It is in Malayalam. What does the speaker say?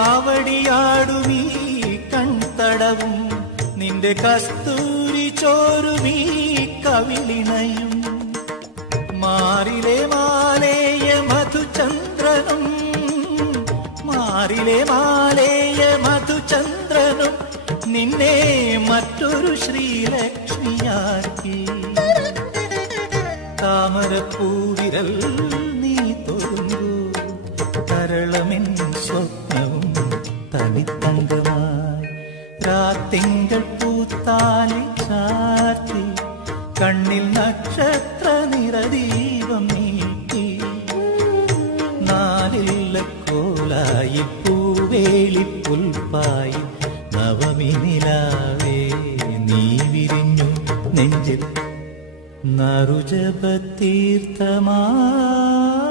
കാവടിയാടുമീ കൺതടവും. നിന്റെ കസ്തൂരി ചോരുമീ കവിളിണയും. മാറിലെ മാലേയ മധുചന്ദ്രനും മാറിലെ മാലേയ മധുചന്ദ്രനും നിന്നെ മറ്റൊരു ശ്രീലക്ഷ്മിയാക്കി. താമരപ്പൂവിരൽ നീ തോന്നു കരളമിൻ തനിത്തങ്കമായി രാത്തിങ്കൾ പൂത്താലി ചാർത്തി കണ്ണിൽ നക്ഷത്ര നിറദീപം നീട്ടി. നാലില്ല കോലായി പൂവേളി പുൽപ്പായി നവമി നിലാവേ നീ വിരിഞ്ഞു നെഞ്ചിൽ. നറുജപത്തീർത്ഥമായി